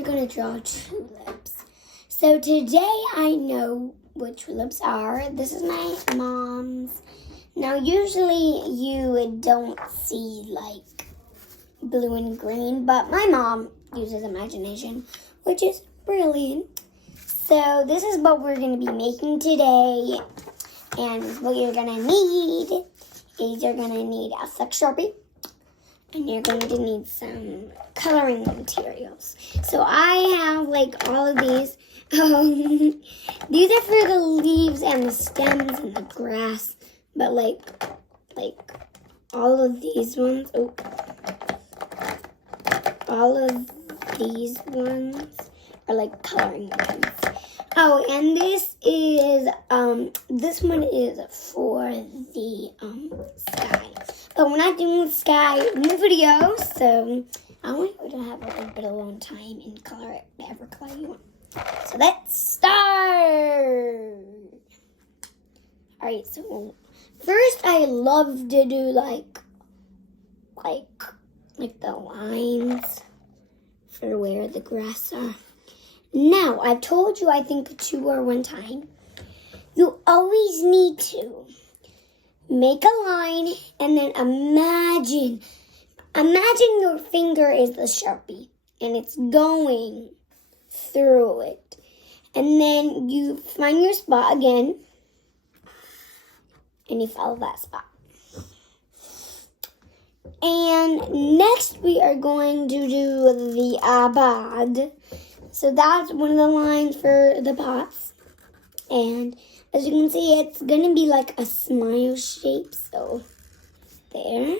we're going to draw tulips. So today I know what tulips are. This is my mom's. Now usually you don't see like blue and green, but my mom uses imagination, which is brilliant. So this is what we're going to be making today. And what you're going to need is you're going to need a thick Sharpie. And you're going to need some coloring materials. So I have like all of these. These are for the leaves and the stems and the grass. But like all of these ones. Oh, all of these ones are like coloring ones. Oh, and this one is for the sky. But we're not doing the sky in the video, so I want you to have a little bit of alone time and color it whatever color you want. So let's start. Alright, so first I love to do like the lines for where the grass are. Now, I've told you I think 2 or 1 time. You always need to make a line and then imagine your finger is the Sharpie and it's going through it. And then you find your spot again and you follow that spot. And next we are going to do the abad. So that's one of the lines for the pots. And as you can see, it's going to be like a smile shape. So there.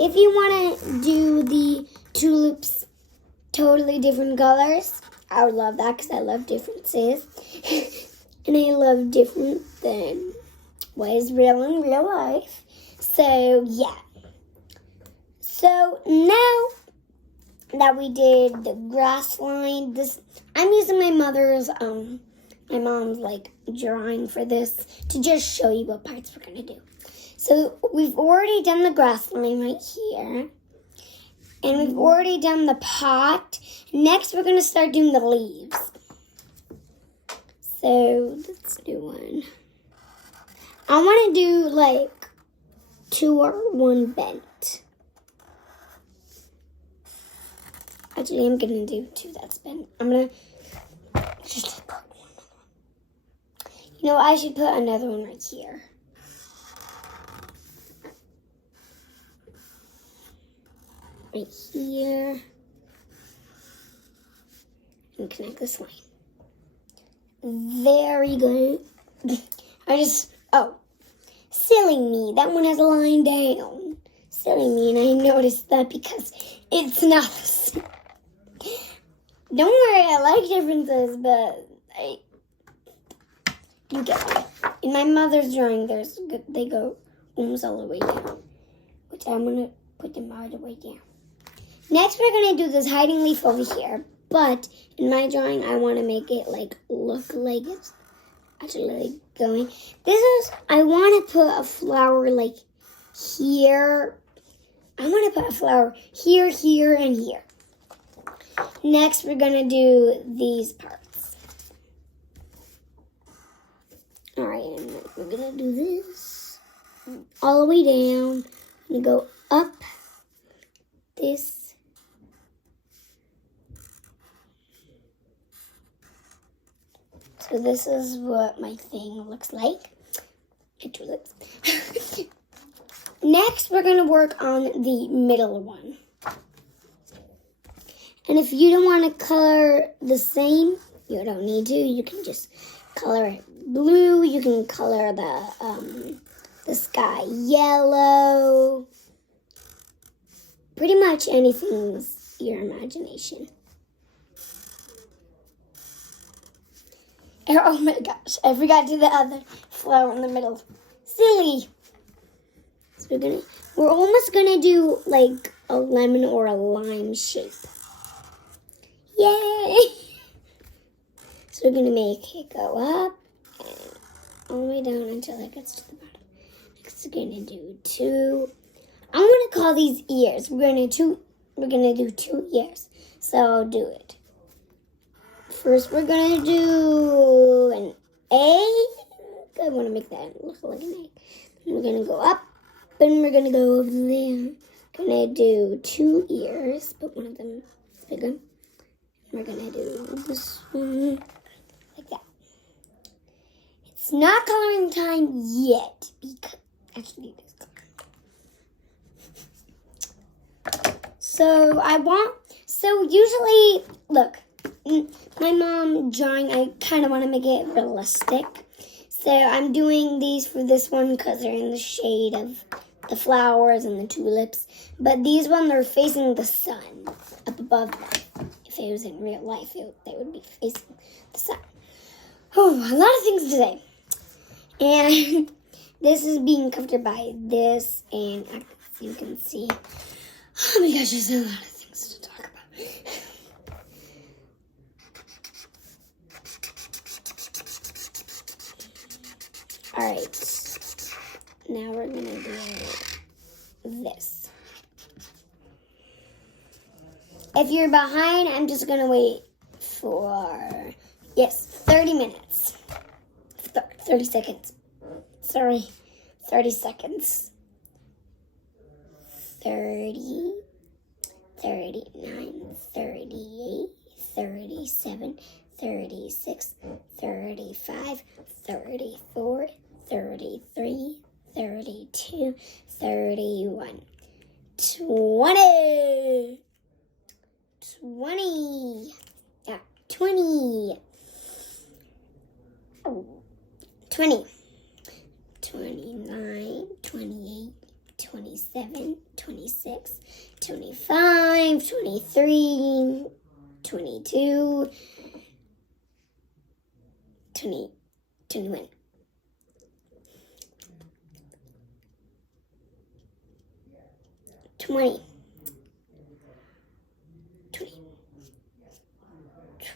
If you want to do the tulips totally different colors, I would love that because I love differences. And I love different than what is real in real life. So yeah. So now that we did the grass line, I'm using my mom's like drawing for this to just show you what parts we're gonna do. So we've already done the grass line right here, and we've already done the pot. Next, we're gonna start doing the leaves. So let's do one. I want to do like 2 or 1 bent. Actually, I'm going to do 2 that's bent. I'm going to just put one. You know, I should put another one right here. Right here. And connect this line. Very good. Silly me. That one has a line down. Silly me, and I noticed that because it's not the same. Don't worry, I like differences, but you get one. In my mother's drawing, they go almost all the way down, which I'm going to put them all the way down. Next, we're going to do this hiding leaf over here, but in my drawing, I want to make it look like it's actually going. I want to put a flower like here. I want to put a flower here, here, and here. Next, we're going to do these parts. Alright, and we're going to do this all the way down. I'm going to go up this. So this is what my thing looks like. Tulips. Next, we're going to work on the middle one. And if you don't want to color the same, you don't need to. You can just color it blue. You can color the sky yellow. Pretty much anything's your imagination. Oh my gosh, I forgot to do the other flower in the middle. Silly. So we're almost gonna do like a lemon or a lime shape. Yay! So we're gonna make it go up and all the way down until it gets to the bottom. Next we're gonna do 2. I'm gonna call these ears. We're gonna do 2 ears. So I'll do it. First, we're gonna do an egg. I want to make that look like an egg. Then we're gonna go up, and we're gonna go over there. Gonna do 2 ears, but one of them is bigger. We're gonna do this one like that. It's not coloring time yet because actually it is coloring. So usually, look, my mom drawing, I kind of want to make it realistic. So I'm doing these for this one because they're in the shade of the flowers and the tulips. But these ones are facing the sun up above them. If it was in real life, they would be facing the sun. Oh, a lot of things today. And this is being covered by this, and as you can see, oh my gosh, there's a lot of things to talk about. Alright, now we're going to do this. If you're behind, I'm just going to wait for, 30 minutes. 30 seconds. Sorry, 30 seconds. 30, 39, 38, 37, 36, 35, 34, 33, 32, 31, 20. 20. Yeah, 20. Oh, 20. 29, 28, 27, 26, 25, 23, 22, 20, 21. 20. 20.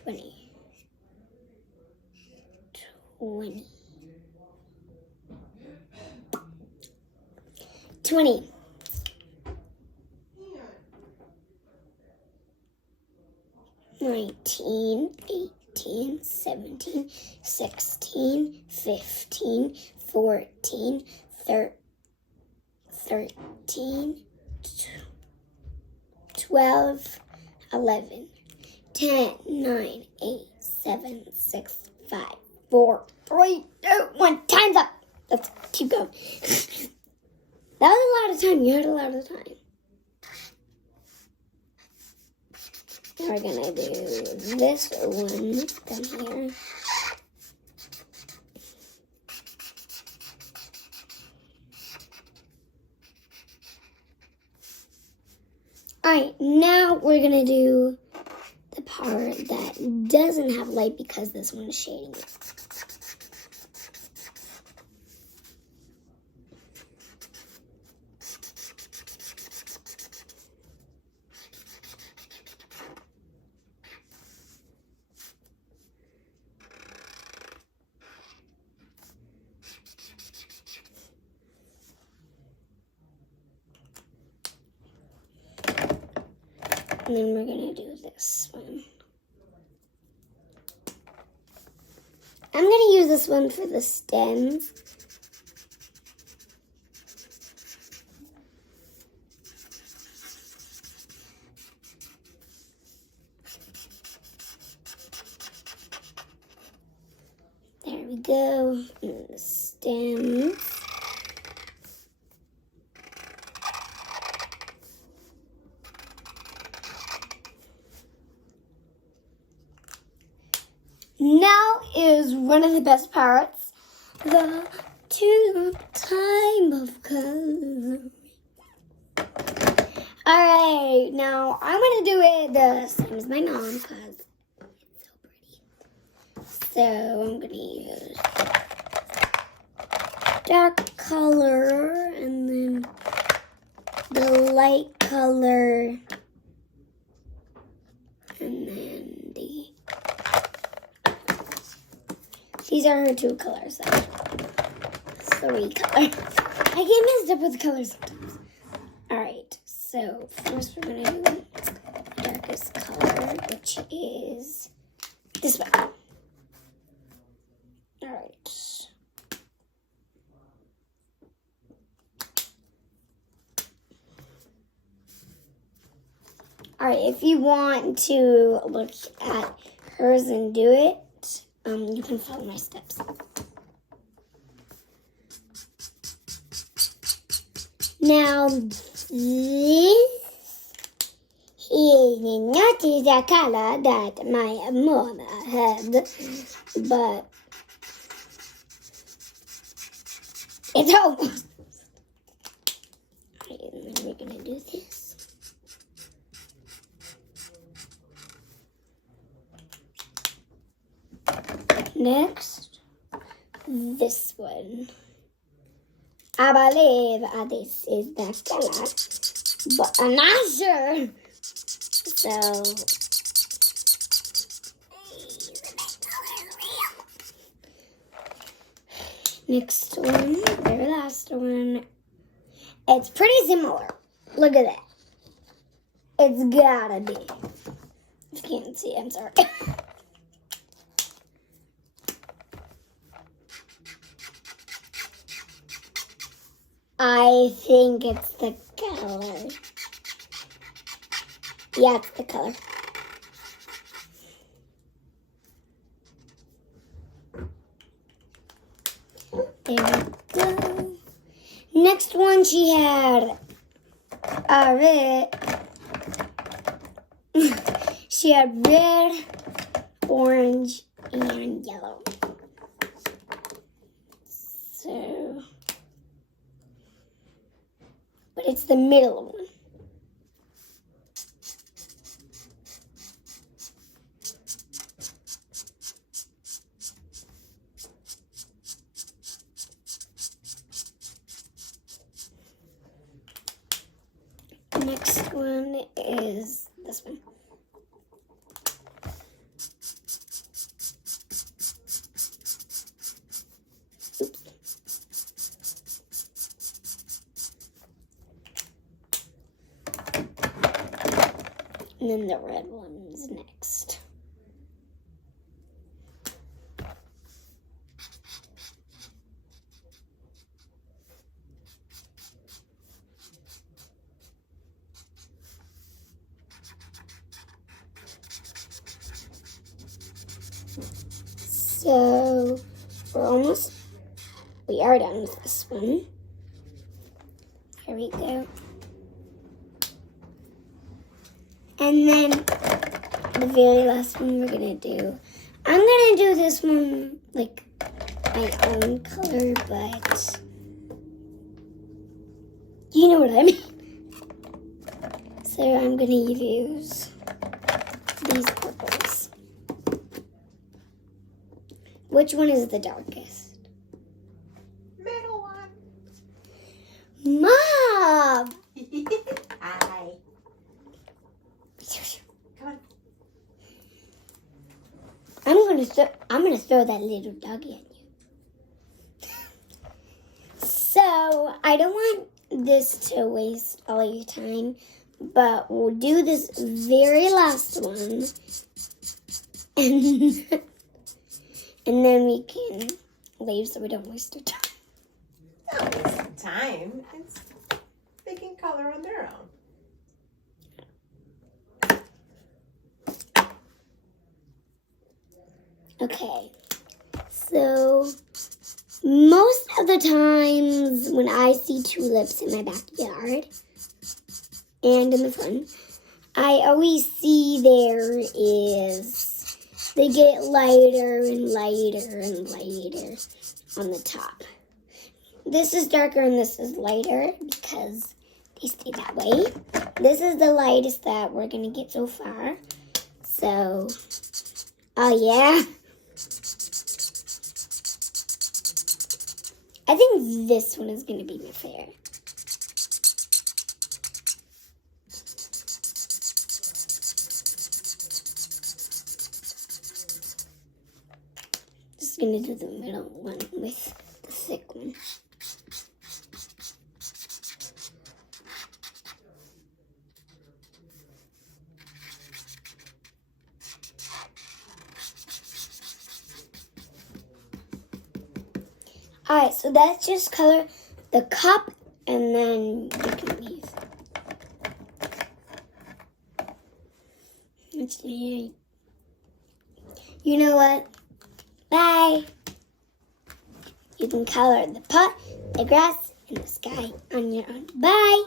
20. 20. 20. 19, 18, 17, 16, 15, 14, 13, 12, 11, 10, 9, 8, 7, 6, 5, 4, 3, 2, 1. Time's up. Let's keep going. That was a lot of time. You had a lot of time. Now we're going to do this one down here. Alright, now we're going to do the part that doesn't have light because this one is shading it. And then we're going to do this one. I'm going to use this one for the stem. There we go. And the stem. Now is one of the best parts, the time of coloring. Alright, now I'm going to do it the same as my mom because it's so pretty. So I'm going to use dark color and then the light color and then the... These are her 2 colors. 3 colors. I get messed up with the colors sometimes. Alright, so first we're going to do the darkest color. which is this one. All right. All right, if you want to look at hers and do it, you can follow my steps. Now, this is not the color that my mother had, but it's almost. All right, and then we're gonna do this. Next, this one. I believe this is the color, but I'm not sure. So, next one, very last one. It's pretty similar. Look at that. It's gotta be. You can't see, I'm sorry. I think it's the color. Yeah, it's the color. There we go. Next one, she had a red. She had red, orange, and yellow. So, but it's the middle one. Next one is this one. Oops. And then the red one's next. So we are done with this one. Here we go. And then the very last one we're gonna do, I'm gonna do this one like my own color, but you know what I mean. So I'm gonna use these purples. Which one is the darkest? Middle one. Mom! Hi. Come on. I'm gonna throw that little doggy at you. So I don't want this to waste all your time, but we'll do this very last one, and then we can leave so we don't waste our time. Not waste time. They can color on their own. Okay, so most of the times when I see tulips in my backyard and in the front, I always see they get lighter and lighter and lighter on the top. This is darker and this is lighter because they stay that way. This is the lightest that we're going to get so far. So, oh yeah. I think this one is going to be my favorite. Just going to do the middle one with the thick one. Alright, so let's just color the cup and then you can leave. Actually, you know what? Bye. You can color the pot, the grass, and the sky on your own. Bye.